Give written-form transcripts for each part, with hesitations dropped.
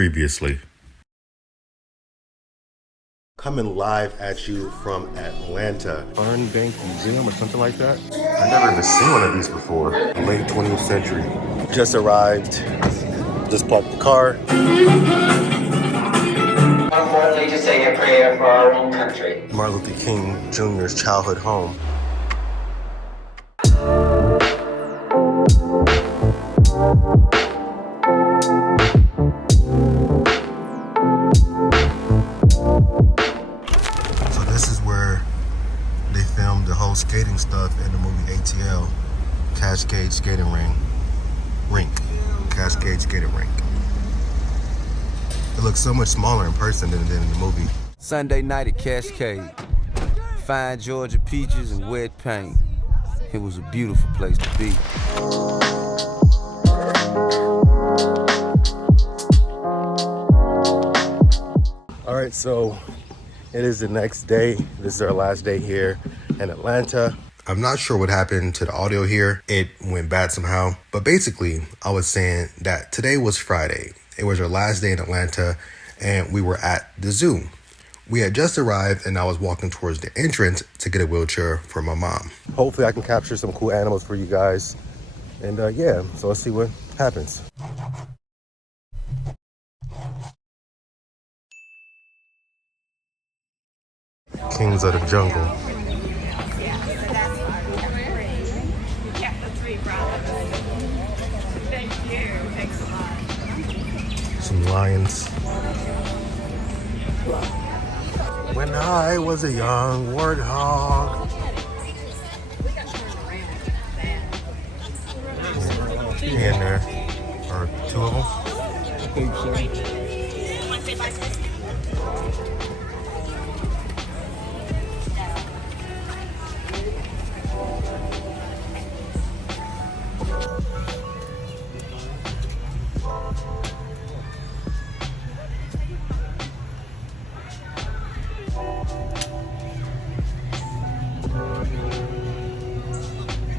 previously. Coming live at you from Atlanta. Fern Bank Museum or something like that. I've never even seen one of these before. Late 20th century. Just arrived. Just parked the car. Fourthly, to say a prayer for our own country. Martin Luther King Jr.'s childhood home. So this is where they filmed the whole skating stuff in the movie ATL, Cascade Skating Rink. Cascade Skating Rink. It looks so much smaller in person than in the movie. Sunday night at Cascade. Fine Georgia peaches and wet paint. It was a beautiful place to be. All right, so it is the next day. This is our last day here in Atlanta. I'm not sure what happened to the audio here. It went bad somehow. But basically, I was saying that today was Friday. It was our last day in Atlanta, and we were at the zoo. We had just arrived, and I was walking towards the entrance to get a wheelchair for my mom. Hopefully, I can capture some cool animals for you guys. And yeah, so let's see what happens. Kings of the jungle. Some lions. When I was a young warthog. Yeah, and there are two of them.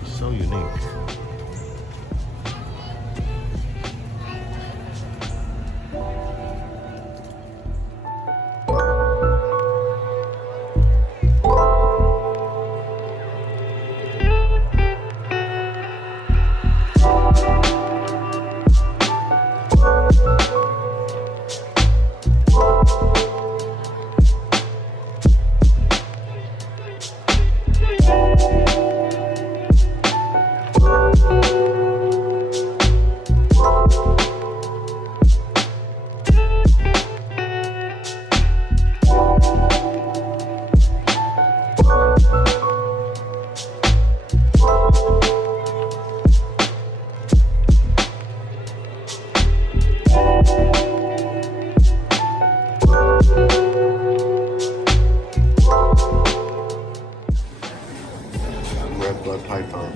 So unique. Red blood python.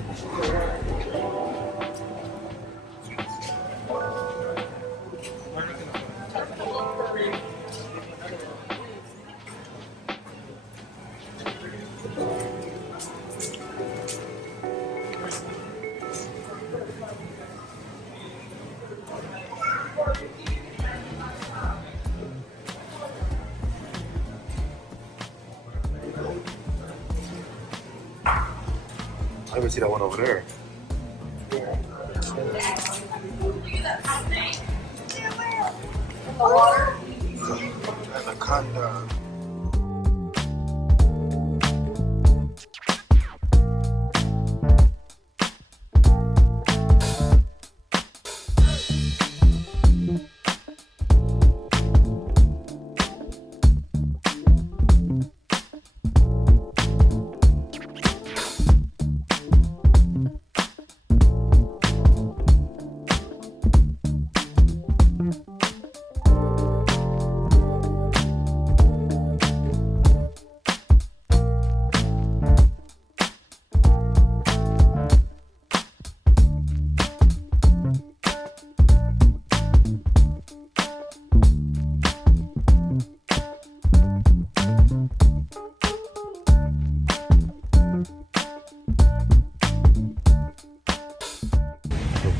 I didn't see that one over there. Anaconda.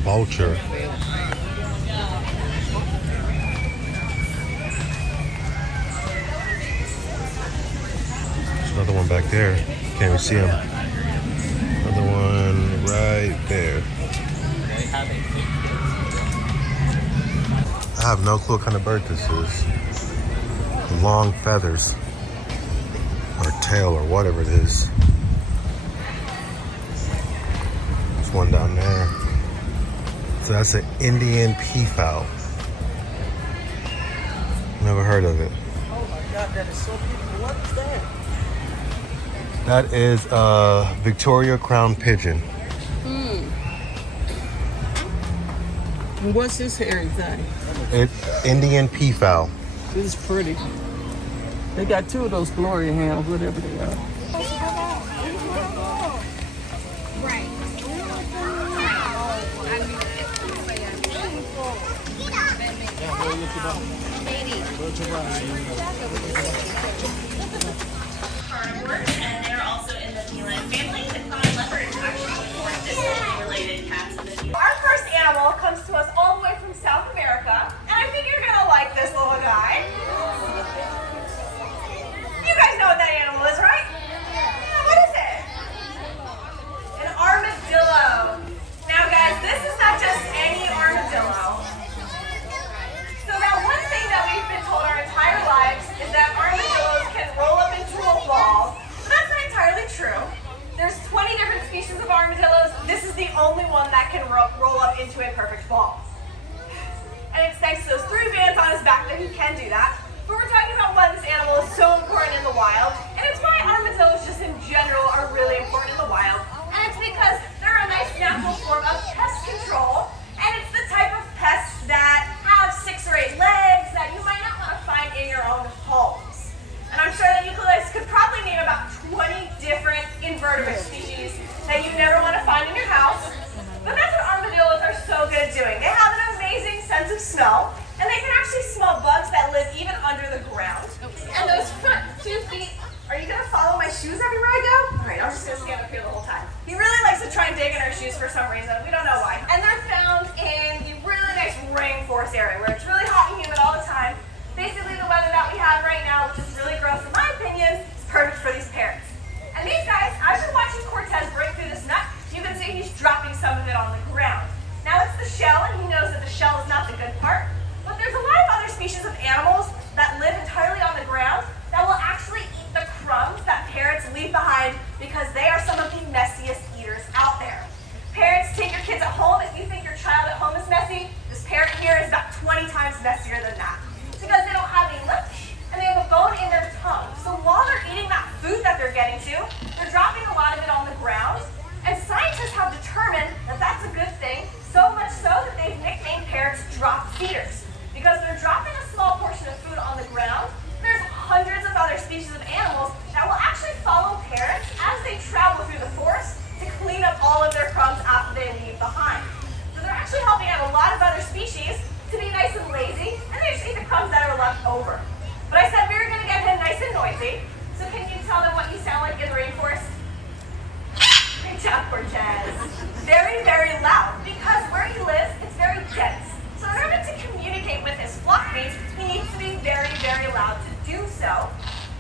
Vulture. one back there. Can't even see him. Another one right there. I have no clue what kind of bird this is. Long feathers. Or tail or whatever it is. There's one down there. So that's an Indian peafowl. Never heard of it. Oh my God, that is so beautiful. What is that? That is a Victoria crown pigeon. And what's this hairy thing? It's Indian peafowl. This is pretty. They got two of those Gloria hams, whatever they are. And they're also in the feline family. The cloud leopard is actually more distantly related cats in the feline. Our first animal comes to us all the way from South America, and I think you're gonna like this little guy. You guys know what that animal is, right? What is it? An armadillo. Now guys, this is not just any armadillo. So now one thing that we've been told our entire lives is that armadillos can roll up into a ball, but that's not entirely true. There's 20 different species of armadillos. This is the only one that can roll up into a perfect ball. And it's thanks to those 3 bands on his back that he can do that. But we're talking about why this animal is so important in the wild, and it's why armadillos just in general are really important in the wild. And it's because they're a nice natural form of pest control, and it's the type of pests that have 6 or 8 legs that you might not want to find in your own homes. And I'm sure that you guys could probably name about 20 different invertebrate species that you never want to find in your house. But that's what armadillos are so good at doing. They have an amazing sense of smell, and they can actually smell bugs that live even under the ground. And those front 2 feet, are you gonna follow my shoes everywhere I go? All right, I'm just gonna stand up here the whole time. He really likes to try and dig in our shoes for some reason. We don't know why. And they're found in the really nice rainforest area where it's really hot and humid all the time. Basically the weather that we have right now, which is really gross in my opinion, is perfect for these parrots. And these guys, as you're watching Cortez break through this nut, you can see he's dropping some of it on the ground. Now it's the shell, and he knows that the shell is not the good part, but there's a lot of other species of animals that live entirely on the ground that will actually eat the crumbs that parrots leave behind because they are some of the messiest eaters out there. Parents, take your kids at home. If you think your child at home is messy, this parrot here is about 20 times messier than that. It's because they don't have any lips, and they have a bone in their tongue. So while they're eating that food that they're getting to, they're dropping a lot of it on the ground. And scientists have determined that that's a good thing, so much so that they've nicknamed parrots drop feeders. Because they're dropping a small portion of food on the ground, there's hundreds of other species of animals that will actually follow parrots as they travel through the forest to clean up all of their crumbs after they leave behind. So they're actually helping out a lot of other species to be nice and lazy, and they just eat the crumbs that are left over. But I said we were going to get him nice and noisy, so can you tell them what you sound like in the rainforest? Great job, Cortez. Very, very loud, because where he lives, it's very dense. So in order to communicate with his flock mates, he needs to be very, very loud to do so.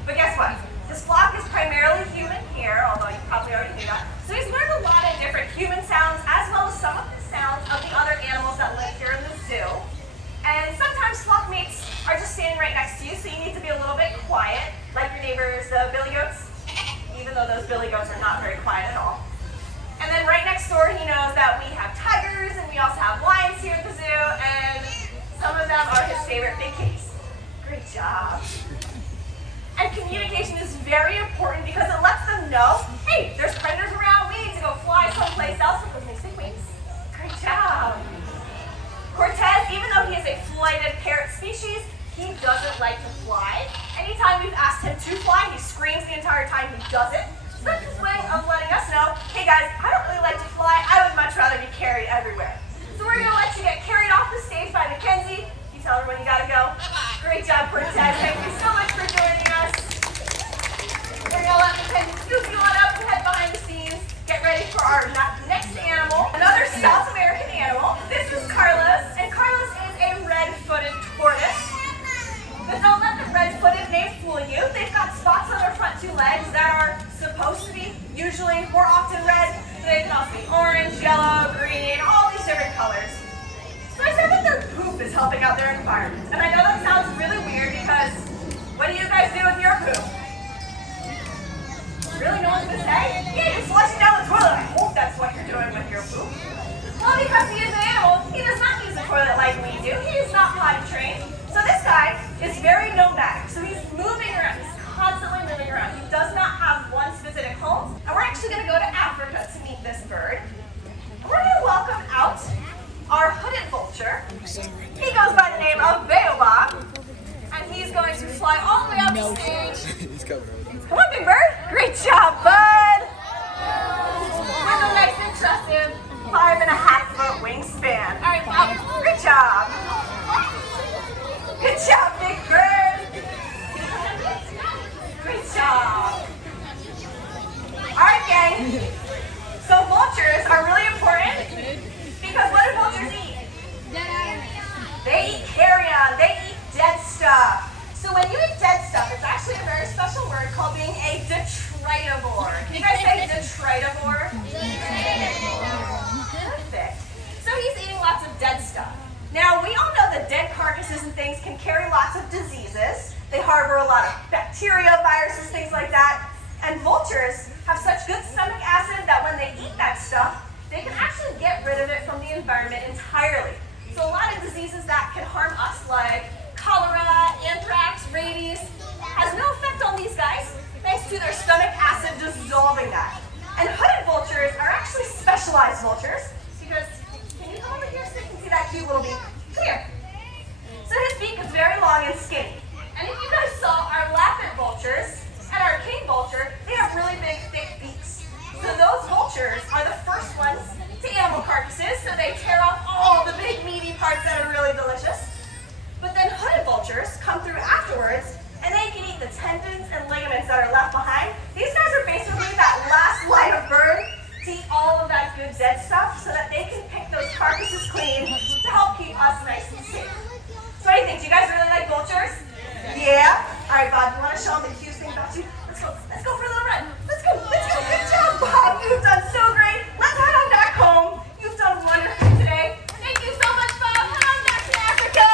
But guess what? His flock is primarily human here, although you probably already knew that. So he's learned a lot of different human sounds, as well as some of the sounds of the other animals that live here in the zoo. And sometimes flock mates are just standing right next to you, so you need to be a little bit quiet, like your neighbors, the billy goats, even though those billy goats are not very quiet at all. And then right next door, he knows that we have tigers, and we also have lions here at the zoo, and some of them are his favorite big kitties. Great job. And communication is very important because it lets them know, hey, there's predators around, we need to go fly someplace else with those nice big wings. Great job. Cortez, even though he is a flighted parrot species, he doesn't like to fly. Anytime we've asked him to fly, he screams the entire time he does it. So that's his way of letting us know, hey guys, I don't really like to fly, I would much rather be carried everywhere. So we're gonna let you get carried off the stage by Mackenzie. You tell her when you gotta go. Great job, Cortez. Thank you so much for joining us. We're gonna let Mackenzie scoop you on up and head behind the scenes. Get ready for our next animal, another South American animal. This is Carlos, and Carlos is a red-footed tortoise. But don't let the red-footed name fool you. They've got spots on their front 2 legs that are usually more often red, but they can also be orange, yellow, green, all these different colors. So I said that their poop is helping out their environment. And I know that sounds really weird because what do you guys do with your poop? Really, no one's gonna say? Yeah, you're flushing down the toilet. I hope that's what you're doing with your poop. Well, because he is an animal, he does not use the toilet like we do. He is not potty trained. So this guy is very nomadic. So he's moving around. He's constantly moving around. He does not have one specific home. And we're actually gonna go to Africa to meet this bird. And we're gonna welcome out our hooded vulture. He goes by the name of Baobab, and he's going to fly all the way up the stage. Come on, big bird. Great job, bud. With a nice, impressive 5.5-foot wingspan. All right, Bob. Great job. Good job, big bird. Great job. All right, gang. So vultures are really important. Because what do vultures eat? They eat carrion. They eat dead stuff. So when you eat dead stuff, it's actually a very special word called being a detritivore. Can you guys say detritivore? Perfect. So he's eating lots of dead stuff. Now we all know that dead carcasses and things can carry lots of diseases. They harbor a lot of bacteria, viruses, things like that. And vultures have such good stomach acid that when they eat that stuff, they can actually get rid of it from the environment entirely. So a lot of diseases that can harm us, like cholera, anthrax, rabies, has no effect on these guys thanks to their stomach acid dissolving that. And hooded vultures are actually specialized vultures because, can you come over here so you can see that cute little beak? Come here. So his beak is very long and skinny. And if you guys saw our lappet vultures and our king vulture, they have really big, thick beaks. So those vultures are the first ones to animal carcasses, so they tear off all the big meaty parts that are really delicious. But then hooded vultures come through afterwards, and they can eat the tendons and ligaments that are left behind. These guys are basically that last line of bird to eat all of that good dead stuff so that they can pick those carcasses clean to help keep us nice and safe. So what do you think? Do you guys really like vultures? Yeah? All right, Bob, you want to show them the cutest thing about you? Let's go for a little run. Let's go. Good job, Bob. You've done so great. Let's head on back home. You've done wonderful today. Thank you so much, Bob. Head on back to Africa.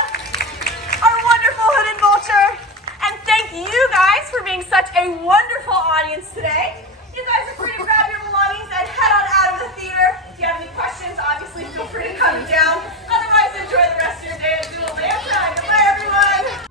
Our wonderful hooded vulture. And thank you guys for being such a wonderful audience today. You guys are free to grab your belongings and head on out of the theater. If you have any questions, obviously feel free to come down. Otherwise, enjoy the rest of your day at Atlanta. Goodbye, everyone.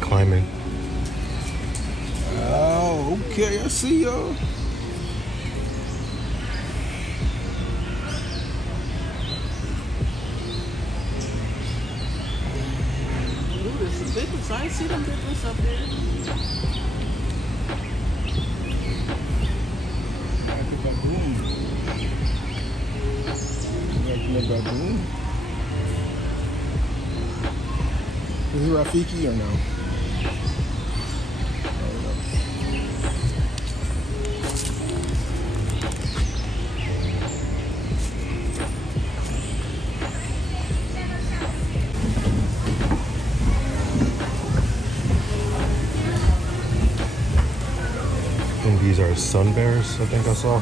Climbing. Oh, okay, I see y'all. Ooh, there's some big ones. I ain't see them big ones up there. I think I'm doing it. baboon. Is he Rafiki or no? And these are sun bears, I think I saw.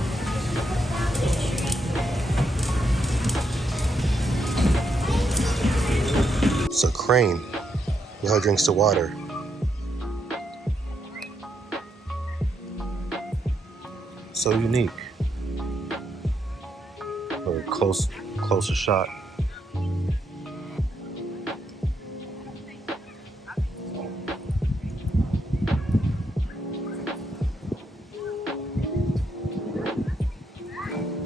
It's a crane. Look how it drinks the water. So unique. Or closer shot.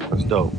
That's dope.